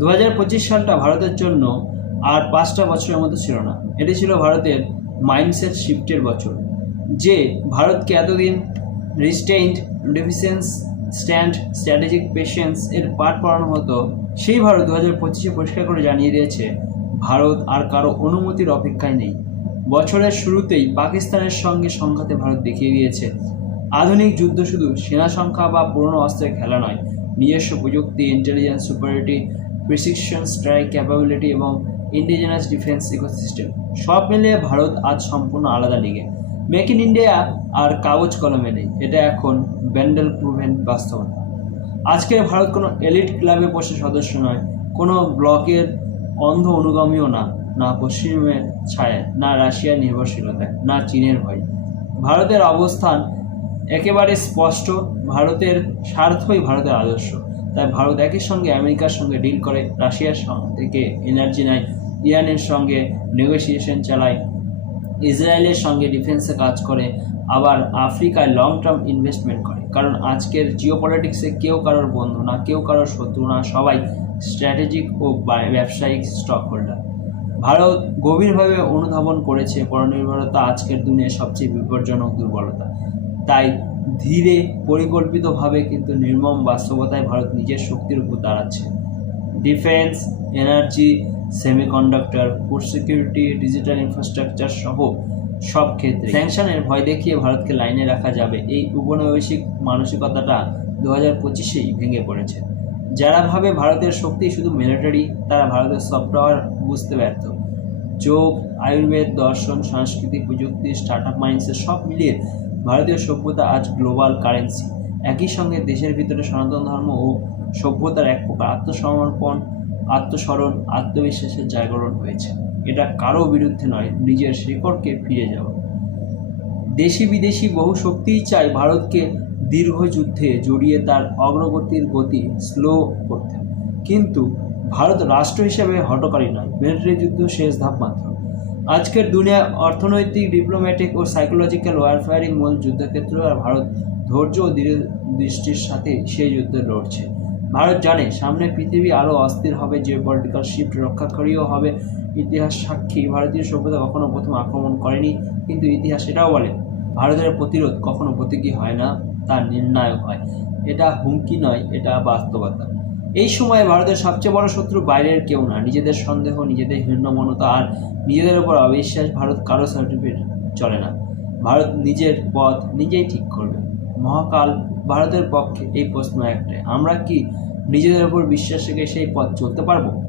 2025 সালটা ভারতের জন্য আর 5টা বছরের মতো ছিল না। এটি ছিল ভারতের মাইন্ডসেট শিফটের বছর। যে ভারতকে এতদিন রিস্টেইনড, ডিফিসেন্স, স্ট্র্যাটেজিক পেশেন্স এর পাঠ পড়ানো হতো, সেই ভারত 2025-এ পরিষ্কার করে জানিয়ে দিয়েছে ভারত আর কারো অনুমতির অপেক্ষায় নেই। বছরের শুরুতেই পাকিস্তানের সঙ্গে সংঘাতে ভারত দেখিয়ে দিয়েছে আধুনিক যুদ্ধ শুধু সেনা সংখ্যা বা পুরনো অস্ত্রের খেলা নয়, নিজস্ব প্রযুক্তি, ইন্টেলিজেন্স, সুপারিটি, প্রিসিশন স্ট্রাইক ক্যাপাবিলিটি এবং ইন্ডিজিনাস ডিফেন্স ইকোসিস্টেম সব মিলিয়ে ভারত আজ সম্পূর্ণ আলাদা লিগে। মেক ইন ইন্ডিয়া আর কাগজ কলমে নেই, এটা এখন ব্যান্ডেল প্রুভেন বাস্তবতা। আজকের ভারত কোনো এলিট ক্লাবে বসে সদস্য নয়, কোনো ব্লকের অন্ধ অনুগামীও না, না পশ্চিমের ছায়ায়, না রাশিয়ার নির্ভরশীলতায়, না চীনের ভয়। ভারতের অবস্থান একেবারে স্পষ্ট, ভারতের স্বার্থই ভারতের আদর্শ। তাই ভারত একই সঙ্গে আমেরিকার সঙ্গে ডিল করে, রাশিয়ার থেকে এনার্জি নেয়, ইরানের সঙ্গে নেগোসিয়েশন চালায়, ইসরায়েলের সঙ্গে ডিফেন্সে কাজ করে, আবার আফ্রিকায় লং টার্ম ইনভেস্টমেন্ট করে। কারণ আজকের জিওপলিটিক্সে কেউ কারোর বন্ধু না, কেউ কারোর শত্রু না, সবাই স্ট্র্যাটেজিক ও ব্যবসায়িক স্টক হোল্ডার। ভারত গভীরভাবে অনুধাবন করেছে পরনির্ভরতা আজকের দুনিয়ার সবচেয়ে বিপজ্জনক দুর্বলতা। তাই ধীরে পরিকল্পিতভাবে কিন্তু নির্মম বাস্তবতায় ভারত নিজের শক্তির উপর দাঁড়াচ্ছে। Defence, energy, semiconductor, food security, digital infrastructure সহ সব ক্ষেত্রে স্যাংশনের ভয় দেখিয়ে ভারতকে লাইনে রাখা যাবে, এই উপনিবেশিক মানসিকতাটা 2025-এই ভেঙে পড়েছে। যারা ভাবে ভারতের শক্তি শুধু মিলিটারি, তারা ভারতের সফটওয়্যার বুঝতে ব্যর্থ। যোগ, আয়ুর্বেদ, দর্শন, সংস্কৃতি, প্রযুক্তি, স্টার্টআপ মাইন্ডসেট সব মিলিয়ে ভারতীয় সভ্যতা আজ গ্লোবাল কারেন্সি। একই সঙ্গে দেশের ভিতরে সনাতন ধর্ম ও সভ্যতার এক প্রকার আত্মসমর্পণ, আত্মস্মরণ, আত্মবিশ্বাসের জাগরণ হয়েছে। এটা কারো বিরুদ্ধে নয়, নিজের শেকড়কে ফিরে যাওয়া। দেশি বিদেশি বহু শক্তিই চায় ভারতকে দীর্ঘ যুদ্ধে জড়িয়ে তার অগ্রগতির গতি স্লো করতে। কিন্তু ভারত রাষ্ট্র হিসেবে হঠকারী নয়, মিলিটারি যুদ্ধ শেষ ধাপ মাত্র। আজকের দুনিয়ায় অর্থনৈতিক, ডিপ্লোম্যাটিক ও সাইকোলজিক্যাল ওয়ারফেয়ারিং মূল যুদ্ধক্ষেত্র, আর ভারত ধৈর্য ও দৃষ্টির সাথে সেই যুদ্ধে লড়ছে। ভারত জানে সামনে পৃথিবী আরও অস্থির হবে, জিওপলিটিক্যাল শিফট রক্ষাকারীও হবে। ইতিহাস সাক্ষী, ভারতীয় সভ্যতা কখনো প্রথম আক্রমণ করেনি, কিন্তু ইতিহাস এটাও বলে ভারতের প্রতিরোধ কখনো প্রতীকী হয় না, তা নির্ণায়ক হয়। এটা হুমকি নয়, এটা বাস্তবতা। এই সময়ে ভারতের সবচেয়ে বড় শত্রু বাইরের কেউ না, নিজেদের সন্দেহ, নিজেদের হীনমন্যতা আর নিজেদের উপর অবিশ্বাস। ভারত কারো সার্টিফিকেট চলে না, ভারত নিজের পথ নিজেই ঠিক করবে। মহাকাল ভারতের পক্ষে এই প্রশ্ন একটাই, আমরা কি নিজেদের উপর বিশ্বাস রেখে সেই পথ চলতে পারবো?